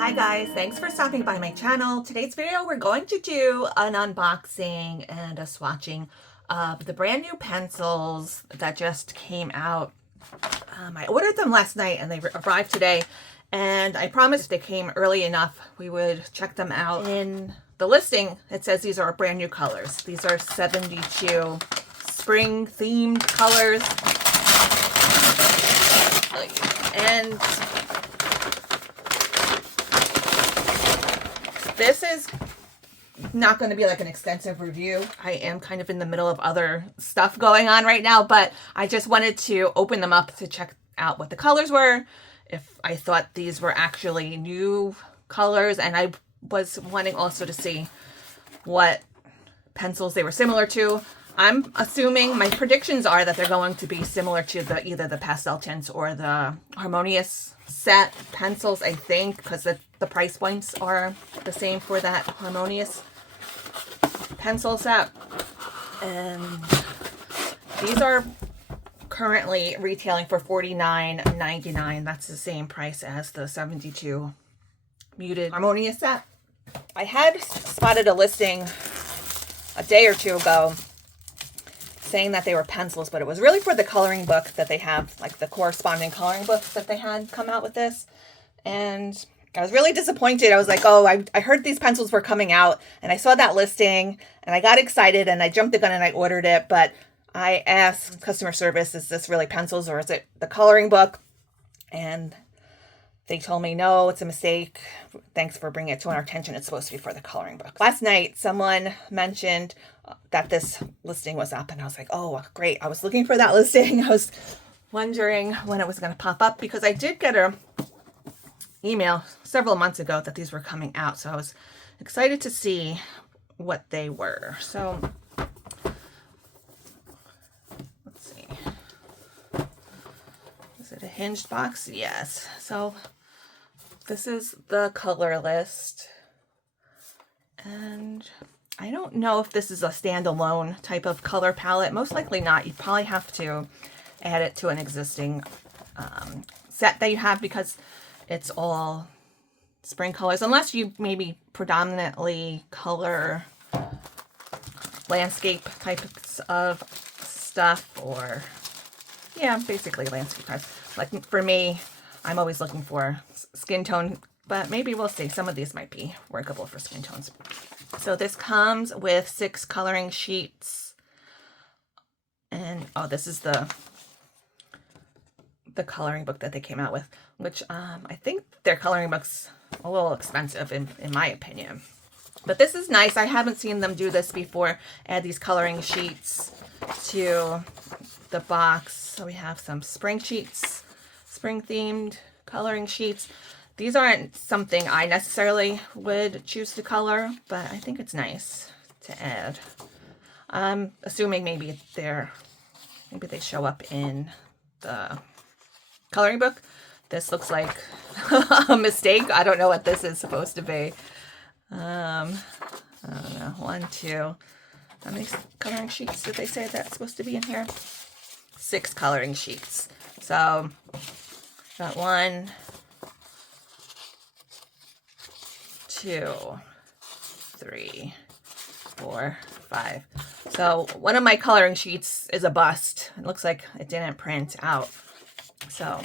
Hi guys, thanks for stopping by my channel. Today's video we're going to do an unboxing and a swatching of the brand new pencils that just came out. I ordered them last night and they arrived today, and I promised they came early enough we would check them out. In the listing it says these are brand new colors. These are 72 spring themed colors, and this is not going to be like an extensive review. I am kind of in the middle of other stuff going on right now, but I just wanted to open them up to check out what the colors were, if I thought these were actually new colors, and I was wanting also to see what pencils they were similar to. I'm assuming, my predictions are that they're going to be similar to either the pastel tints or the harmonious set pencils, I think, because the price points are the same for that harmonious pencil set. And these are currently retailing for $49.99. That's the same price as the 72 muted harmonious set. I had spotted a listing a day or two ago saying that they were pencils, but it was really for the coloring book that they have, like the corresponding coloring book that they had come out with this. And I was really disappointed. I was like, oh, I heard these pencils were coming out, and I saw that listing and I got excited and I jumped the gun and I ordered it. But I asked customer service, is this really pencils or is it the coloring book? And they told me, no, it's a mistake. Thanks for bringing it to our attention. It's supposed to be for the coloring book. Last night, someone mentioned that this listing was up, and I was like, oh, great. I was looking for that listing. I was wondering when it was going to pop up, because I did get an email several months ago that these were coming out. So I was excited to see what they were. So let's see. Is it a hinged box? Yes. So this is the color list, and I don't know if this is a standalone type of color palette. Most likely not. You probably have to add it to an existing set that you have, because it's all spring colors, unless you maybe predominantly color landscape types of stuff, or yeah, basically landscape types. Like for me, I'm always looking for skin tone, but maybe we'll see. Some of these might be workable for skin tones. So this comes with 6 coloring sheets. And oh, this is the coloring book that they came out with, which I think their coloring book's a little expensive in my opinion. But this is nice. I haven't seen them do this before. Add these coloring sheets to the box. So we have some spring sheets, spring themed coloring sheets. These aren't something I necessarily would choose to color, but I think it's nice to add. I'm assuming maybe they show up in the coloring book. This looks like a mistake. I don't know what this is supposed to be. I don't know. 1, 2. How many coloring sheets did they say that's supposed to be in here? 6 coloring sheets. So got 1, 2, 3, 4, 5. So one of my coloring sheets is a bust. It looks like it didn't print out. So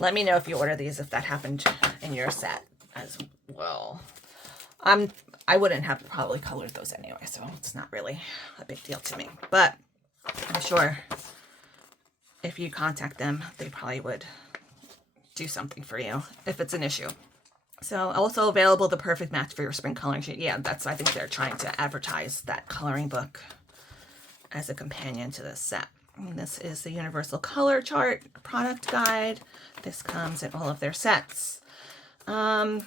let me know if you order these, if that happened in your set as well. I wouldn't have probably colored those anyway, so it's not really a big deal to me. But I'm sure if you contact them, they probably would do something for you if it's an issue. So also available, the perfect match for your spring coloring sheet. Yeah, I think they're trying to advertise that coloring book as a companion to this set. And this is the Universal Color Chart product guide. This comes in all of their sets. I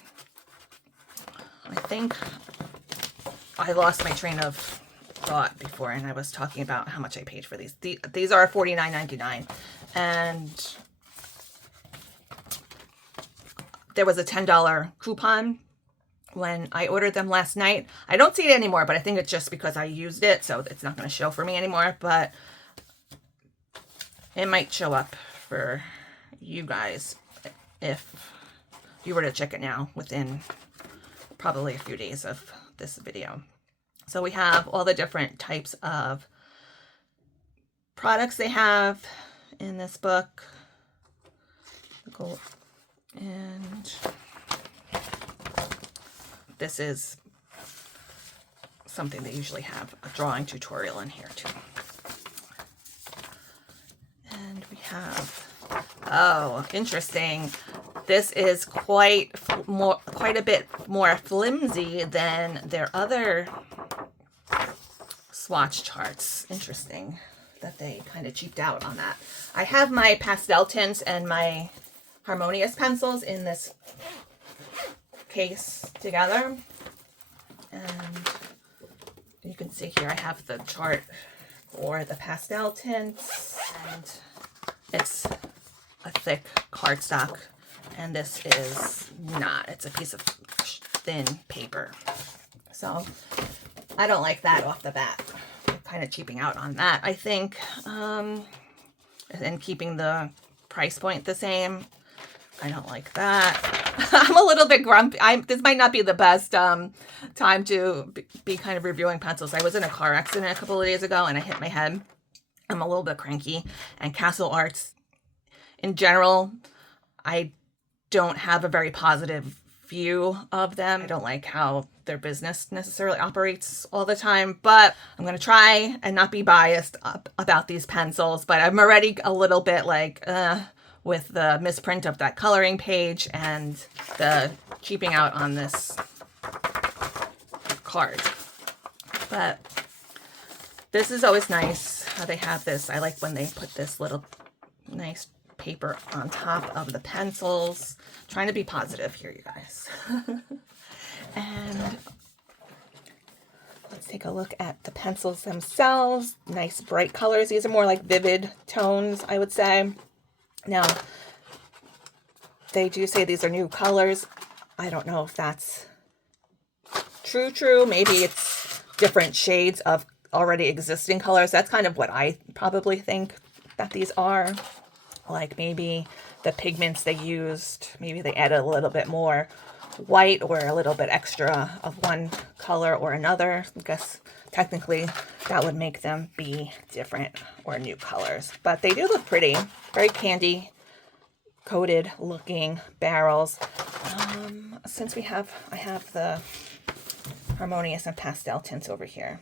think I lost my train of thought before, and I was talking about how much I paid for these. These are $49.99, and there was a $10 coupon when I ordered them last night. I don't see it anymore, but I think it's just because I used it, so it's not going to show for me anymore. But it might show up for you guys if you were to check it now within probably a few days of this video. So we have all the different types of products they have in this book. And this is something they usually have a drawing tutorial in here too. And we have, oh, interesting. This is quite a bit more flimsy than their other swatch charts. Interesting that they kind of cheaped out on that. I have my pastel tints and my Harmonious pencils in this case together. And you can see here I have the chart for the pastel tints, and it's a thick cardstock, and this is not. It's a piece of thin paper. So I don't like that off the bat. I'm kind of cheaping out on that, I think. And keeping the price point the same. I don't like that. I'm a little bit grumpy. This might not be the best time to be kind of reviewing pencils. I was in a car accident a couple of days ago and I hit my head. I'm a little bit cranky. And Castle Arts, in general, I don't have a very positive view of them. I don't like how their business necessarily operates all the time, but I'm going to try and not be biased about these pencils. But I'm already a little bit like, with the misprint of that coloring page and the cheaping out on this card. But this is always nice how they have this. I like when they put this little nice paper on top of the pencils. I'm trying to be positive here, you guys. And let's take a look at the pencils themselves. Nice bright colors. These are more like vivid tones, I would say. Now, they do say these are new colors. I don't know if that's true. Maybe it's different shades of already existing colors. That's kind of what I probably think that these are. Like maybe the pigments they used, maybe they added a little bit more white or a little bit extra of one color or another. I guess technically that would make them be different or new colors. But they do look pretty. Very candy coated looking barrels. Since I have the Harmonious and pastel tints over here.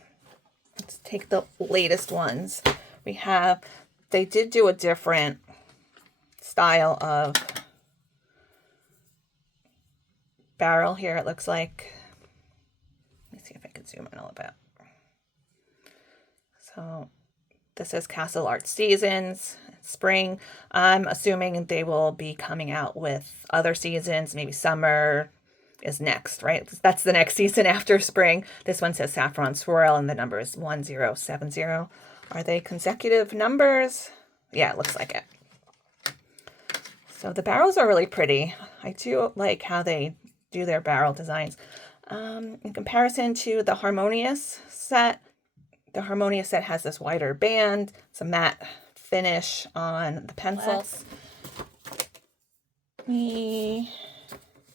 Let's take the latest ones. They did do a different style of barrel here, it looks like. Let me see if I can zoom in a little bit. So this is Castle Arts Seasons, spring. I'm assuming they will be coming out with other seasons. Maybe summer is next, right? That's the next season after spring. This one says Saffron Swirl and the number is 1070. Are they consecutive numbers? Yeah, it looks like it. So the barrels are really pretty. I do like how they do their barrel designs. In comparison to the Harmonious set has this wider band. It's a matte finish on the pencils. Let me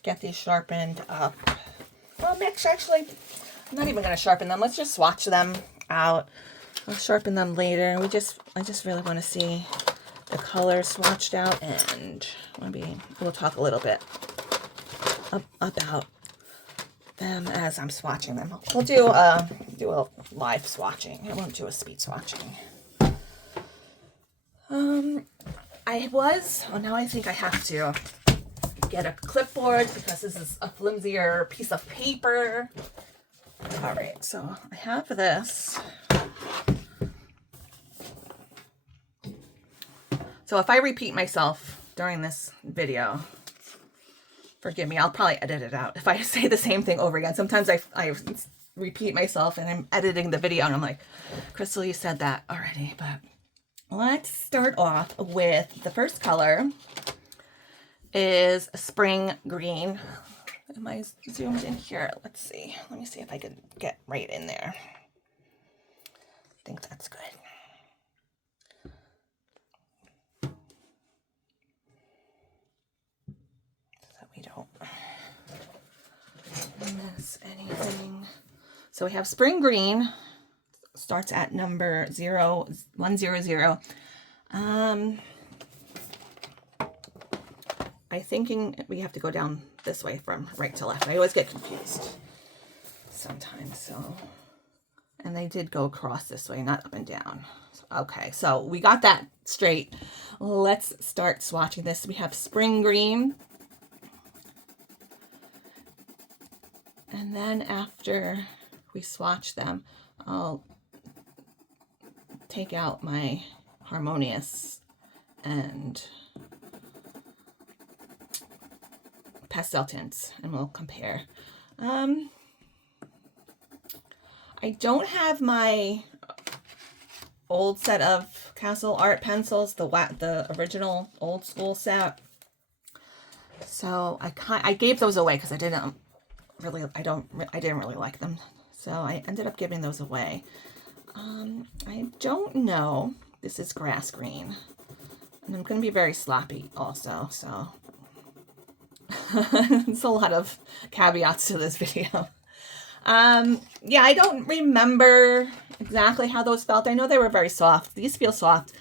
get these sharpened up. Well, actually, I'm not even going to sharpen them. Let's just swatch them out. I'll sharpen them later. I just really want to see the colors swatched out, and maybe we'll talk a little bit about them as I'm swatching them. We'll do a live swatching. I won't do a speed swatching. Now I think I have to get a clipboard because this is a flimsier piece of paper. All right, so I have this. So if I repeat myself during this video, forgive me, I'll probably edit it out if I say the same thing over again. Sometimes I repeat myself and I'm editing the video and I'm like, Crystal, you said that already. But let's start off with the first color is Spring Green. Am I zoomed in here? Let's see. Let me see if I can get right in there. I think that's good. is anything. So we have spring green, starts at number 100. I'm thinking we have to go down this way from right to left. I always get confused sometimes, so. And they did go across this way, not up and down. Okay, so we got that straight. Let's start swatching this. We have spring green. And then after we swatch them, I'll take out my harmonious and pastel tints and we'll compare. I don't have my old set of Castle Art pencils, the original old school set. So I gave those away because I didn't really like them. So I ended up giving those away. I don't know. This is grass green. And I'm going to be very sloppy also, so it's a lot of caveats to this video. Yeah, I don't remember exactly how those felt. I know they were very soft. These feel soft.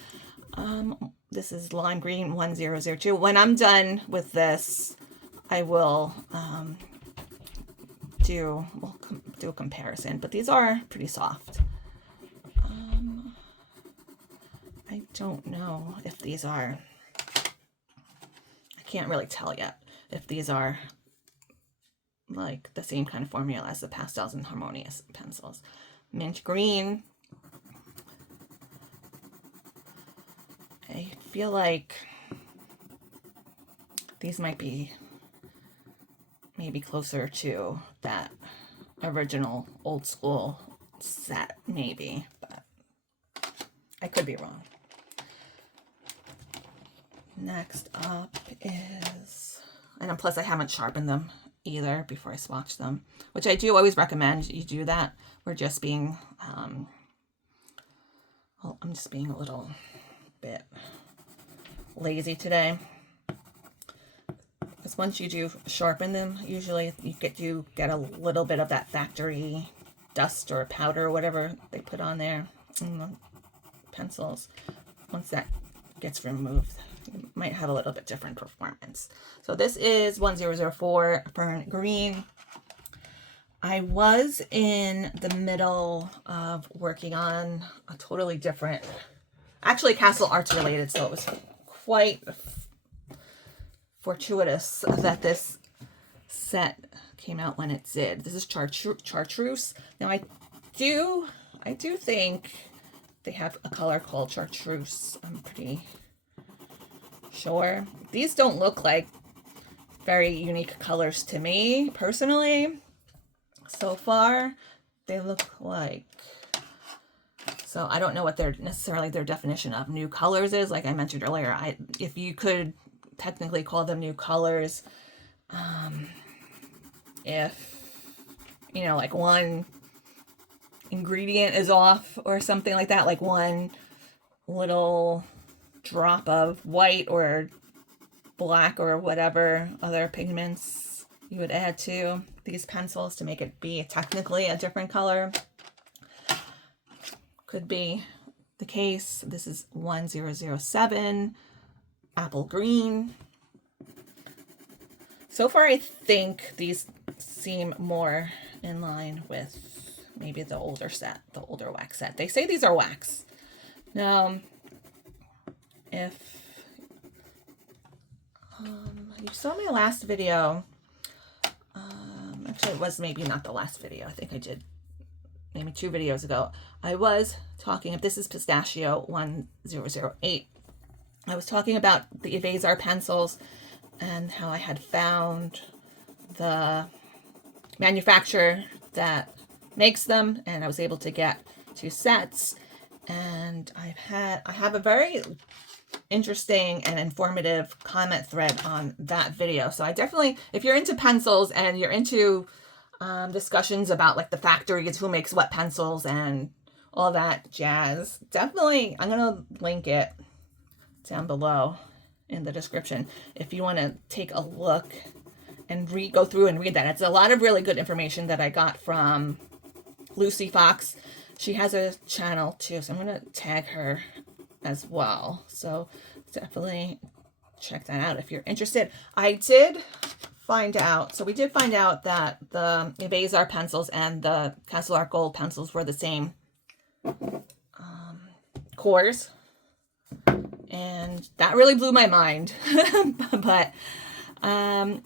This is lime green 1002. When I'm done with this, I will do a comparison, but these are pretty soft. I don't know if these are, I can't really tell yet if these are like the same kind of formula as the pastels and harmonious pencils. Mint green. I feel like these might be maybe closer to that original old school set, maybe, but I could be wrong. Next up is, and plus I haven't sharpened them either before I swatch them, which I do always recommend you do that. We're just being, well, I'm just being a little bit lazy today. Because once you do sharpen them, usually you get a little bit of that factory dust or powder or whatever they put on there in the pencils. Once that gets removed, you might have a little bit different performance. So this is 1004 Fern Green. I was in the middle of working on a totally different, actually Castle Arts related, so it was quite fortuitous that this set came out when it did. This is chartreuse. Now I do think they have a color called chartreuse. I'm pretty sure. These don't look like very unique colors to me personally. So far, they look like, so I don't know what their definition of new colors is. Like I mentioned earlier, if you could technically call them new colors, if you know, like one ingredient is off or something like that, like one little drop of white or black or whatever other pigments you would add to these pencils to make it be technically a different color, could be the case. This is 1007 apple green. So far I think these seem more in line with maybe the older set, the older wax set. They say these are wax. Now, if you saw my last video, actually it was maybe not the last video, I think I did maybe 2 videos ago, I was talking, if this is pistachio 1008, I was talking about the Evazar pencils and how I had found the manufacturer that makes them, and I was able to get 2 sets, and I have a very interesting and informative comment thread on that video. So I definitely, if you're into pencils and you're into discussions about like the factories, who makes what pencils and all that jazz, definitely, I'm gonna link it down below in the description if you want to take a look and go through and read that. It's a lot of really good information that I got from Lucy Fox. She has a channel too, so I'm going to tag her as well. So definitely check that out if you're interested. I did find out, so we did find out that the Evazar pencils and the Castle Art Gold pencils were the same cores. And that really blew my mind. But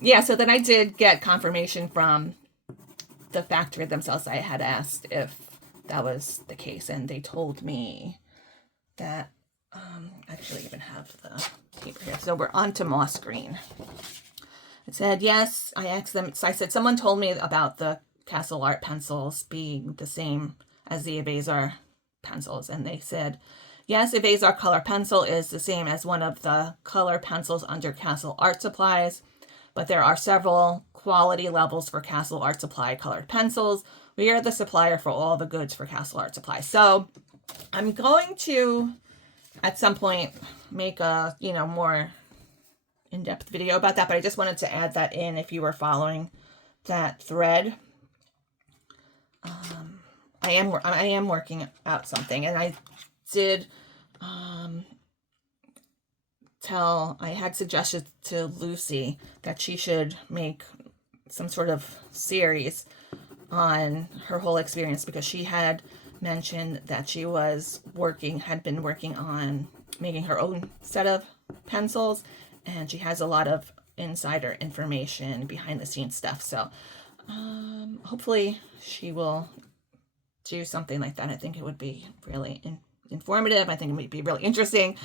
yeah, so then I did get confirmation from the factory themselves. I had asked if that was the case, and they told me that I actually even have the paper here. So we're on to moss green. It said, yes, I asked them. So I said, someone told me about the Castle Art pencils being the same as the Evazar pencils. And they said, yes, Evazar color pencil is the same as one of the color pencils under Castle Art Supplies, but there are several quality levels for Castle Art Supply colored pencils. We are the supplier for all the goods for Castle Art Supply. So I'm going to, at some point, make a, more in-depth video about that, but I just wanted to add that in if you were following that thread. I am working out something, and I did I had suggested to Lucy that she should make some sort of series on her whole experience, because she had mentioned that she had been working on making her own set of pencils, and she has a lot of insider information, behind the scenes stuff. So hopefully she will do something like that. I think it would be really informative. I think it would be really interesting.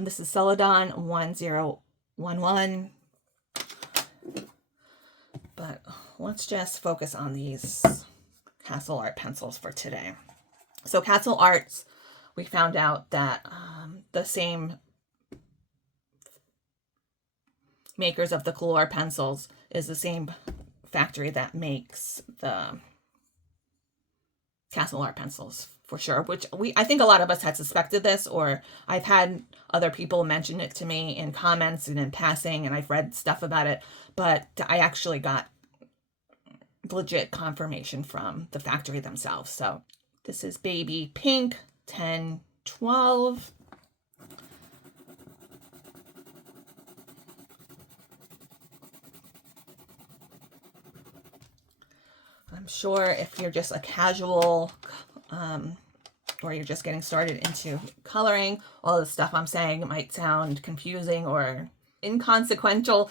This is Celadon 1011. But let's just focus on these Castle Art pencils for today. So Castle Arts, we found out that the same makers of the Color pencils is the same factory that makes the Castle Art pencils, for sure, which I think a lot of us had suspected this, or I've had other people mention it to me in comments and in passing, and I've read stuff about it, but I actually got legit confirmation from the factory themselves. So this is Baby Pink 1012. I'm sure if you're just a casual or you're just getting started into coloring, all the stuff I'm saying might sound confusing or inconsequential.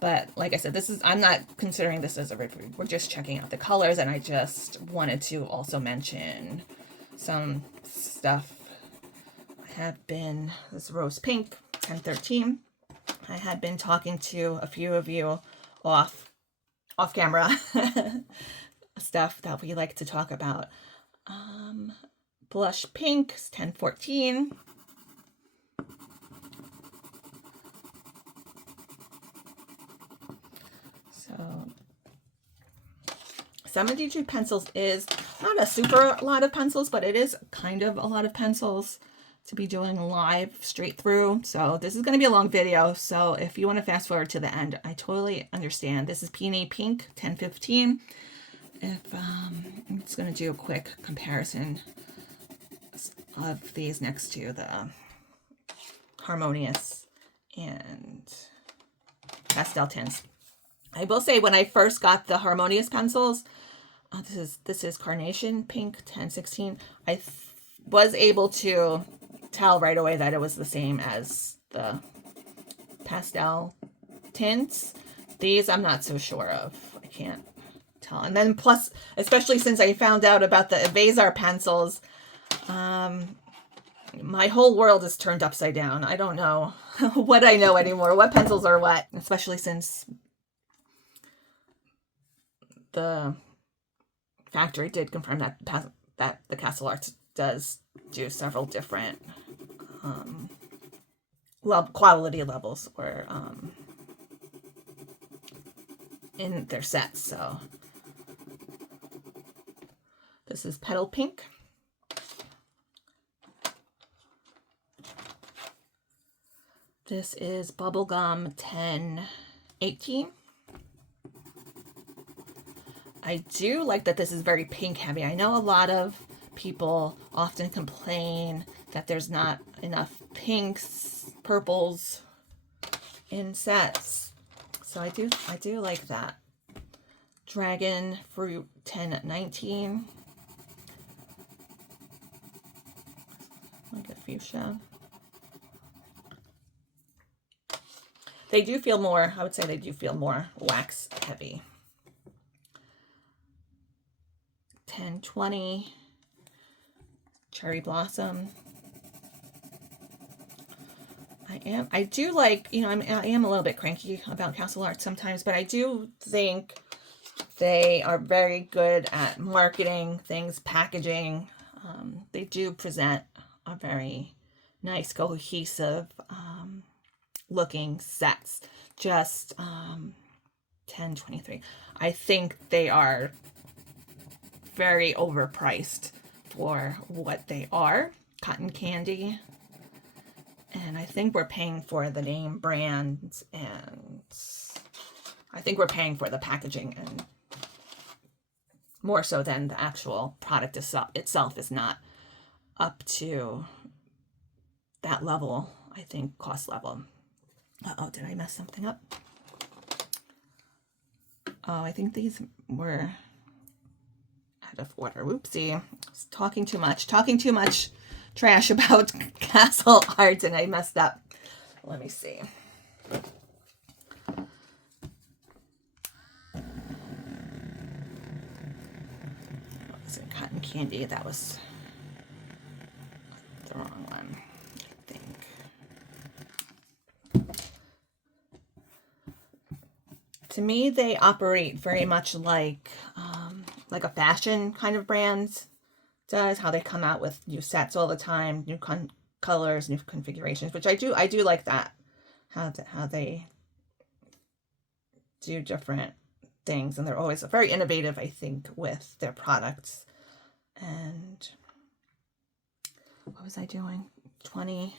But like I said, I'm not considering this as a review. We're just checking out the colors, and I just wanted to also mention some stuff. This Rose Pink 1013. I had been talking to a few of you off camera stuff that we like to talk about. Blush Pink 1014. So 72 pencils is not a super lot of pencils, but it is kind of a lot of pencils to be doing live straight through. So this is going to be a long video. So if you want to fast forward to the end, I totally understand. This is Peony Pink 1015. I'm just going to do a quick comparison of these next to the Harmonious and Pastel tints. I will say, when I first got the Harmonious pencils, this is Carnation Pink 1016. I was able to tell right away that it was the same as the pastel tints. These I'm not so sure of. I can't tell. And then plus, especially since I found out about the Evazar pencils, my whole world is turned upside down. I don't know what I know anymore, what pencils are what, especially since the factory did confirm that the Castle Arts does do several different quality levels or in their sets. So this is Petal Pink. This is Bubblegum 1018. I do like that this is very pink heavy. I know a lot of people often complain that there's not enough pinks, purples in sets. So I do like that. Dragon Fruit 1019. Like a fuchsia. They do feel more, I would say they do feel more wax heavy. 1020. Cherry Blossom. I do like, you know, I am a little bit cranky about Castle Art sometimes, but I do think they are very good at marketing things, packaging. They do present a very nice, cohesive looking sets. Just 1023. I think they are very overpriced for what they are. Cotton candy. And I think we're paying for the name brands, and I think we're paying for the packaging, and more so than the actual product itself is not up to that level, I think, cost level. Uh-oh, did I mess something up? Oh, I think these were out of order. Whoopsie. I was talking too much trash about Castle Art, and I messed up. Let me see. Was it cotton candy? That was the wrong one, I think. To me, they operate very much like a fashion kind of brand does. How they come out with new sets all the time, new colors, new configurations, which I do like that. How they do different things, and they're always very innovative, I think, with their products. And what was I doing? 20.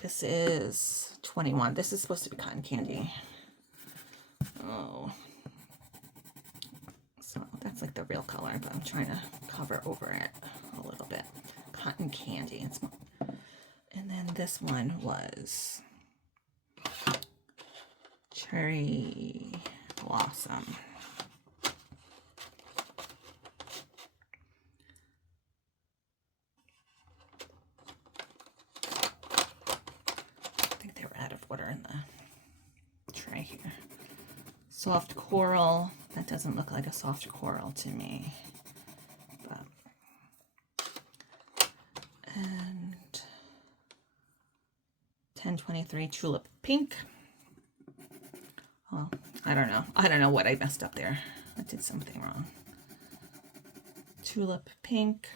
This is 21. This is supposed to be cotton candy. Oh. So that's like the real color, but I'm trying to cover over it a little bit. Cotton candy. And then this one was Cherry Blossom. I think they were out of order in the tray here. Soft coral. That doesn't look like a soft coral to me. But, and 1023 Tulip Pink. Oh, I don't know. I don't know what I messed up there. I did something wrong. Tulip Pink.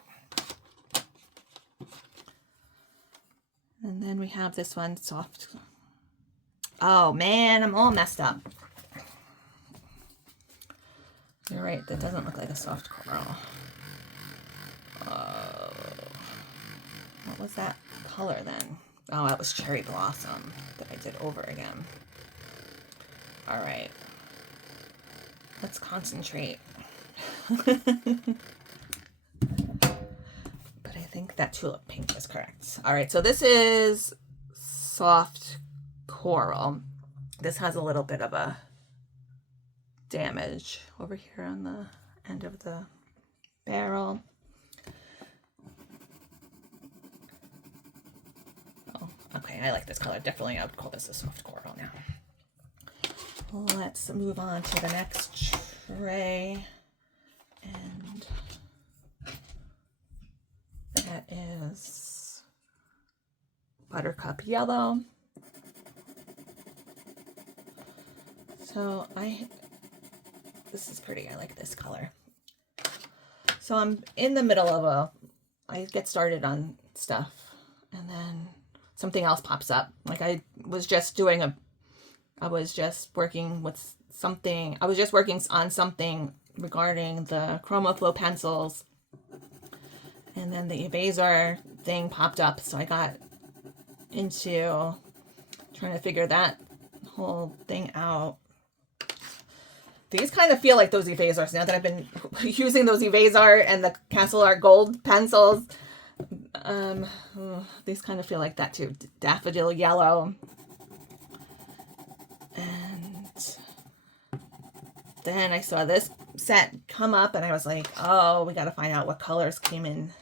And then we have this one, soft. Oh man, I'm all messed up. You're right, that doesn't look like a soft coral. What was that color then? Oh, that was Cherry Blossom that I did over again. All right. Let's concentrate. But I think that Tulip Pink is correct. All right, so this is soft coral. This has a little bit of a damage over here on the end of the barrel. Oh, okay, I like this color. Definitely, I would call this a soft coral now. Let's move on to the next tray, and that is Buttercup Yellow. So this is pretty. I like this color. So I'm in the middle of I get started on stuff, and then something else pops up. Like I was just working with something. I was just working on something regarding the Chroma Flow pencils, and then the eraser thing popped up. So I got into trying to figure that whole thing out. These kind of feel like those Evasors now that I've been using those Evasor and the Castle Art Gold pencils. These kind of feel like that too. Daffodil yellow. And then I saw this set come up and I was like, oh, we got to find out what colors come in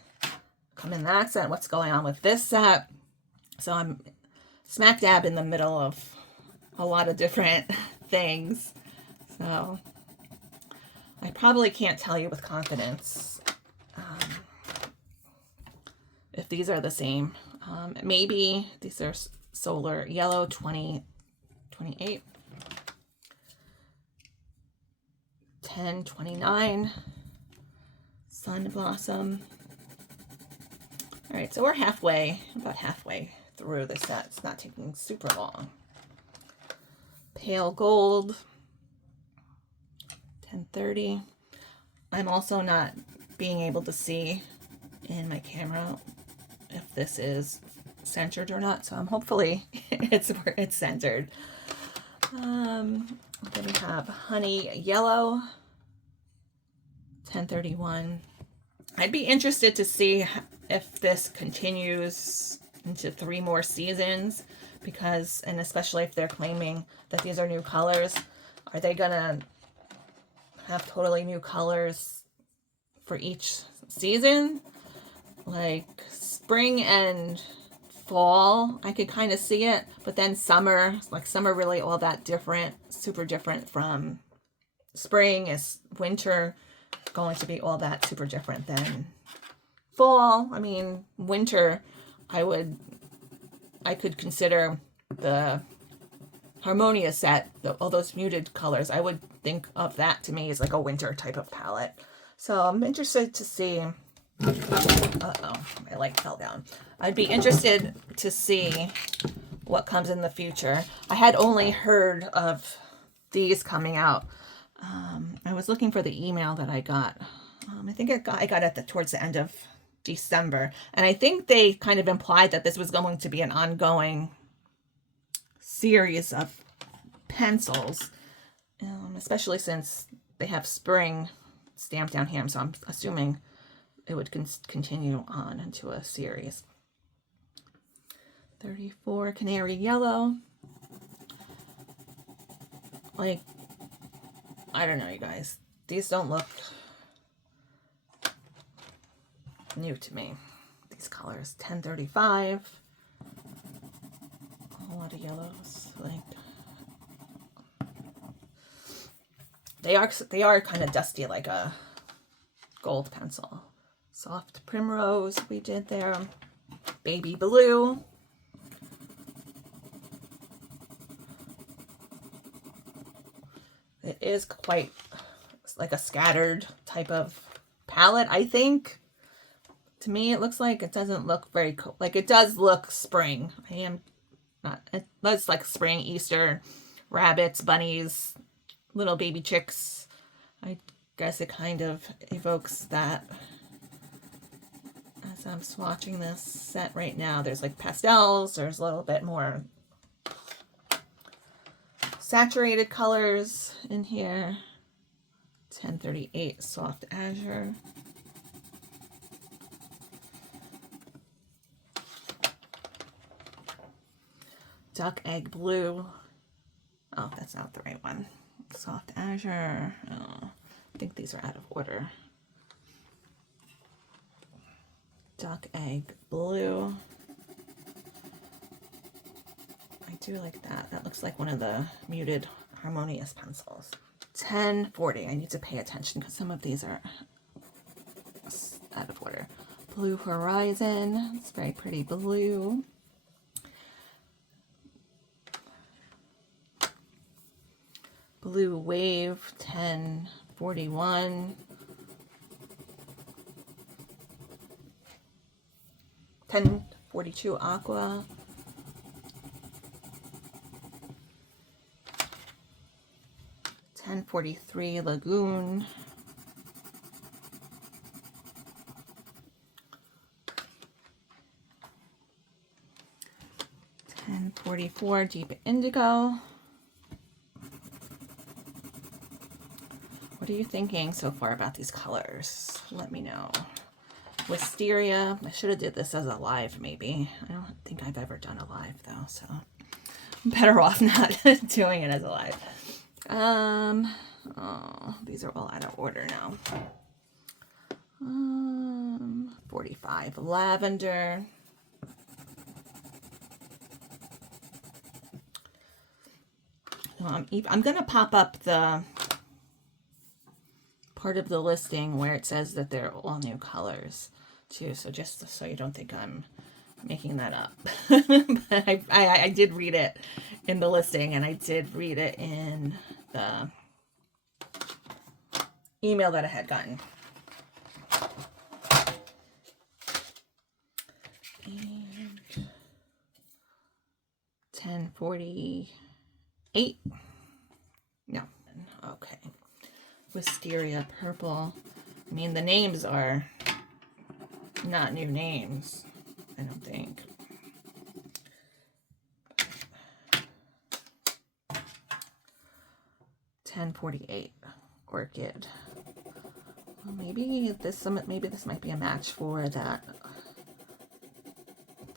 that set. What's going on with this set? So I'm smack dab in the middle of a lot of different things. So I probably can't tell you with confidence if these are the same. Maybe these are Solar Yellow 2028, 1029, Sun Blossom. All right, so we're about halfway through the set. It's not taking super long. Pale Gold, 1030. I'm also not being able to see in my camera if this is centered or not, so I'm hopefully it's centered. Then we have Honey Yellow, 1031. I'd be interested to see if this continues into 3 more seasons, because, and especially if they're claiming that these are new colors, are they gonna have totally new colors for each season? Like spring and fall, I could kind of see it, but then summer, like summer really all that different, super different from spring. Is winter going to be all that super different than fall? I mean, winter, I could consider the Harmonia set, all those muted colors, I would think of that to me as like a winter type of palette. So I'm interested to see. Uh-oh, my light fell down. I'd be interested to see what comes in the future. I had only heard of these coming out. I was looking for the email that I got. I think I got it towards the end of December, and I think they kind of implied that this was going to be an ongoing series of pencils, especially since they have spring stamped down here, so I'm assuming it would continue on into a series. 34 Canary Yellow. Like, I don't know, you guys. These don't look new to me. These colors. 1035. A lot of yellows. Like, they are kind of dusty, like a gold pencil. Soft Primrose we did there. Baby Blue. It is quite like a scattered type of palette, I think. To me, it looks like it doesn't look very cool. Like, it does look spring. It looks like spring, Easter, rabbits, bunnies, little baby chicks. I guess it kind of evokes that. As I'm swatching this set right now, there's like pastels, there's a little bit more saturated colors in here. 1038 Soft Azure. Duck Egg Blue. Oh, that's not the right one. Soft Azure. Oh, I think these are out of order. Duck Egg Blue. I do like that. That looks like one of the muted Harmonious pencils. 1040. I need to pay attention because some of these are out of order. Blue Horizon. It's very pretty blue. Blue Wave. 1041. 1042 Aqua. .1043 Lagoon. .1044 Deep Indigo. What are you thinking so far about these colors? Let me know. Wisteria. I should have did this as a live maybe. I don't think I've ever done a live though, so I'm better off not doing it as a live. Oh, these are all out of order now. 45 lavender. I'm gonna pop up the part of the listing where it says that they're all new colors too, so just so you don't think I'm making that up. But I did read it in the listing, and I did read it in the email that I had gotten. And 1048. No. Okay. Wisteria purple. I mean, the names are not new names, I don't think. $10.48 orchid. Well, maybe this might be a match for that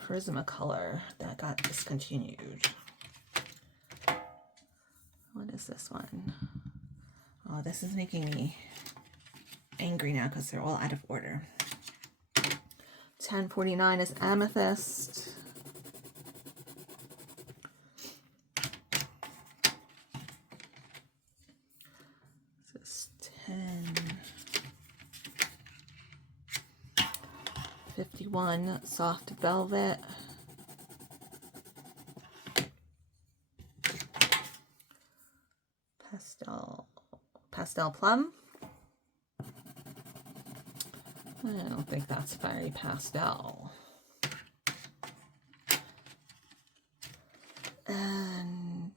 Prismacolor that got discontinued. What is this one? Oh, this is making me angry now because they're all out of order. 10.49 is amethyst. This is 10.51 soft velvet. Pastel plum. I don't think that's very pastel. And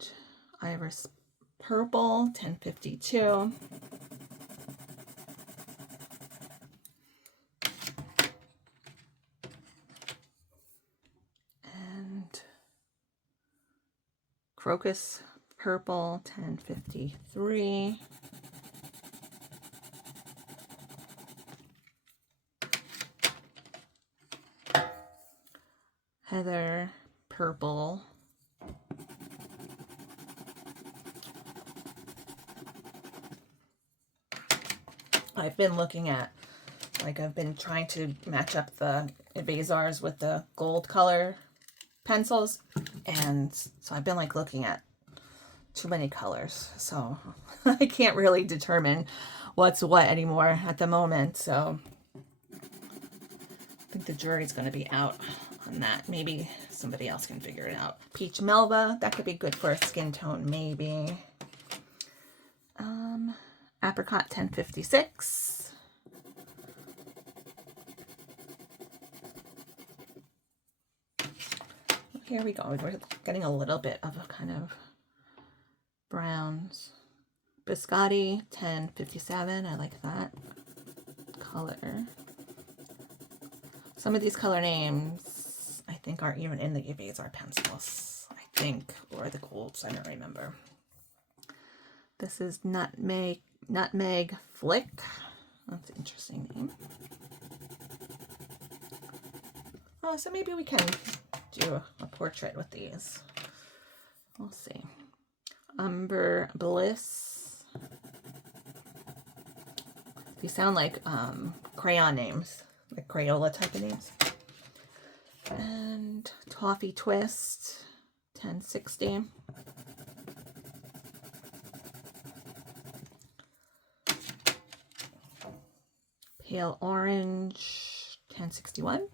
iris purple, 10.52. And crocus purple, 10.53. Heather purple. I've been looking at, I've been trying to match up the Evasars with the gold color pencils, and so I've been looking at too many colors, so I can't really determine what's what anymore at the moment, so I think the jury's going to be out on that. Maybe somebody else can figure it out. Peach Melba, that could be good for a skin tone, maybe. Apricot, 10.56. Here we go. We're getting a little bit of a kind of browns. Biscotti, 10.57. I like that color. Some of these color names, I think, aren't even in the Evasar pencils. I think, or the golds. I don't remember. This is Nutmeg Flick. That's an interesting name. Oh, so maybe we can do a portrait with these. We'll see. Umber Bliss. These sound like crayon names, like Crayola type of names. And Toffee Twist, 10.60. Pale Orange, 10.61.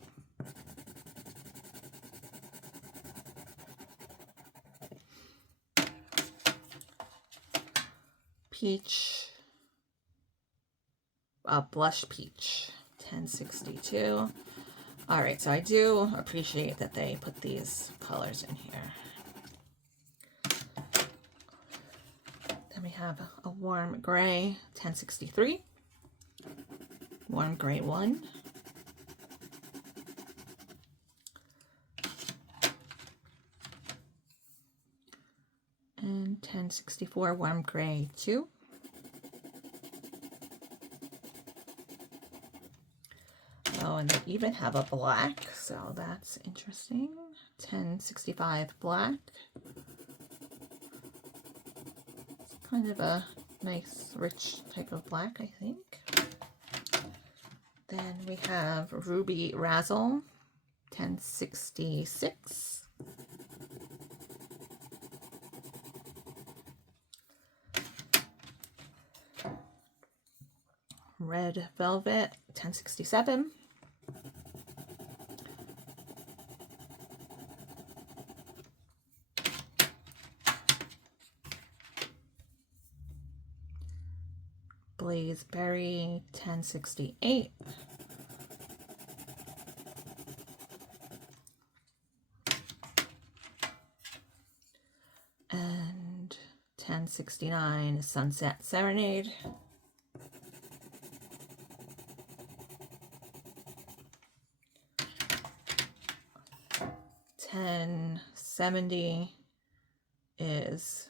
Peach, Blush Peach, 10.62. All right, so I do appreciate that they put these colors in here. Then we have a Warm Gray, 10.63. Warm Gray 1. And 10.64 Warm Gray 2. Oh, and they even have a black, so that's interesting. 1065 black. It's kind of a nice, rich type of black, I think. Then we have Ruby Razzle, 1066. Red Velvet, 1067. Blaze Berry, 1068. And 1069 Sunset Serenade. $10.70 is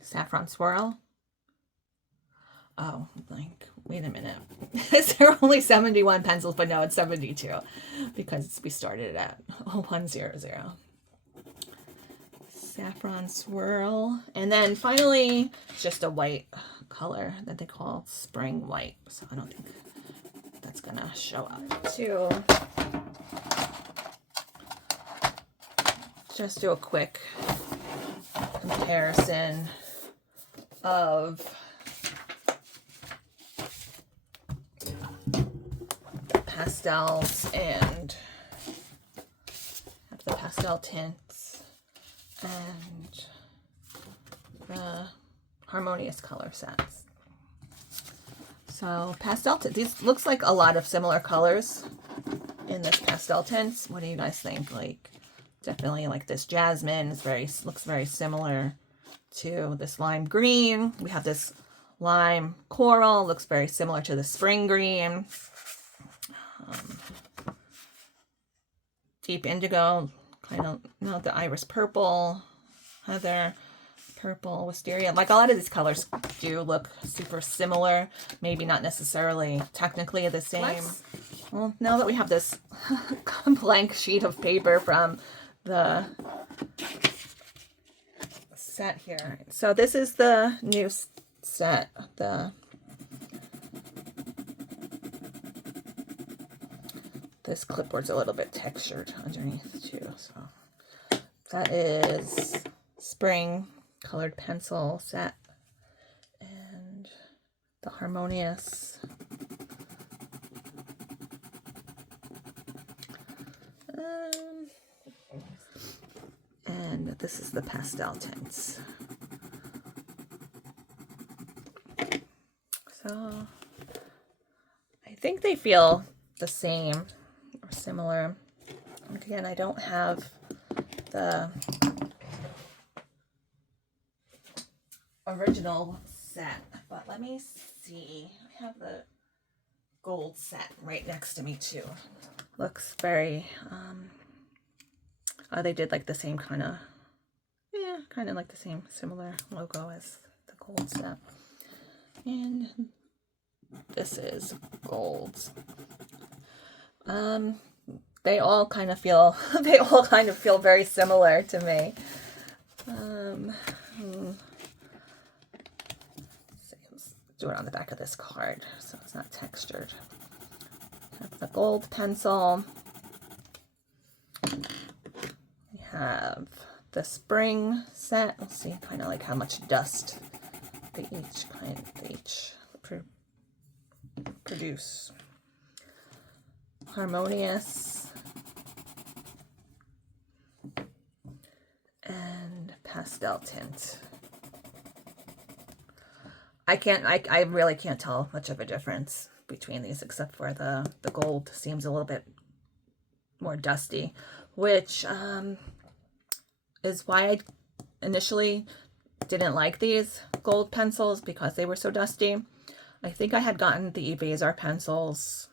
Saffron Swirl. Oh, like, wait a minute. There are only 71 pencils, but no, it's 72 because we started at 100. Saffron Swirl. And then finally, just a white color that they call Spring White. So I don't think that's going to show up too. Just do a quick comparison of pastels and the pastel tints and the harmonious color sets. So pastel tints, these looks like a lot of similar colors in this pastel tints. What do you guys think? Like, definitely like this jasmine is looks very similar to this lime green. We have this lime coral, looks very similar to the spring green. Deep indigo, kind of, no, the iris purple, heather, purple, wisteria. Like, a lot of these colors do look super similar, maybe not necessarily technically the same. Well, now that we have this blank sheet of paper from the set here. So this is the new set, this clipboard's a little bit textured underneath too. So that is spring colored pencil set and the harmonious. And this is the pastel tints. So I think they feel the same or similar. And again, I don't have the original set, but let me see. I have the gold set right next to me too. Looks very they did like the same kind of, yeah, kind of like the same similar logo as the gold set. And this is golds. They all kind of feel very similar to me. Let's do it on the back of this card so it's not textured. Have the gold pencil. We have the spring set. Let's see kind of like how much dust they each produce. Harmonious and pastel tint. I really can't tell much of a difference between these, except for the gold seems a little bit more dusty, which is why I initially didn't like these gold pencils, because they were so dusty. I think I had gotten the Evasar pencils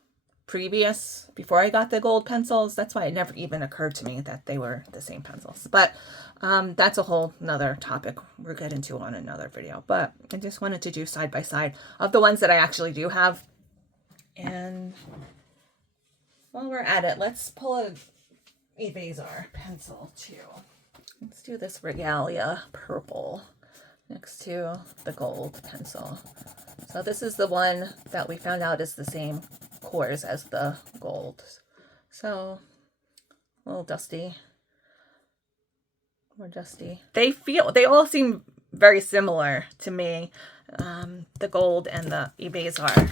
before I got the gold pencils. That's why it never even occurred to me that they were the same pencils. But that's a whole nother topic we'll get into on another video. But I just wanted to do side by side of the ones that I actually do have. And while we're at it, let's pull a eraser pencil too. Let's do this Regalia purple next to the gold pencil. So this is the one that we found out is the same cores as the gold. So a little dusty, more dusty. They all seem very similar to me, the gold and the eraser.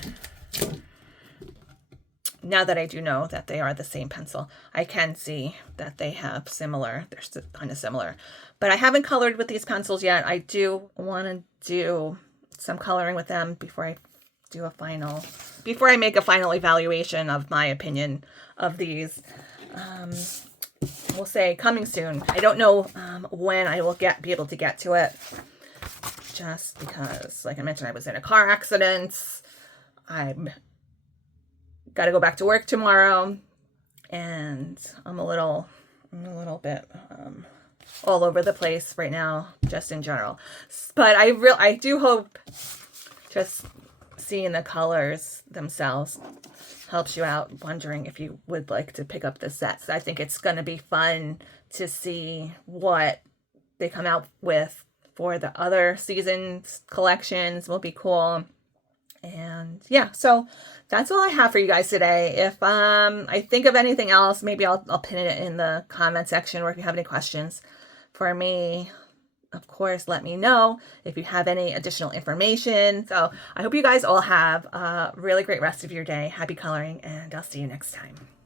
Now that I do know that they are the same pencil, I can see that they have they're kind of similar. But I haven't colored with these pencils yet. I do want to do some coloring with them before I make a final evaluation of my opinion of these. We'll say coming soon. I don't know when I will be able to get to it, just because, like I mentioned, I was in a car accident. I'm got to go back to work tomorrow, and I'm a little bit all over the place right now, just in general. But I do hope just seeing the colors themselves helps you out, wondering if you would like to pick up the sets. I think it's going to be fun to see what they come out with for the other seasons collections. Will be cool. And yeah, so that's all I have for you guys today. If I think of anything else, maybe I'll pin it in the comment section, or if you have any questions for me, of course, let me know if you have any additional information. So I hope you guys all have a really great rest of your day. Happy coloring, and I'll see you next time.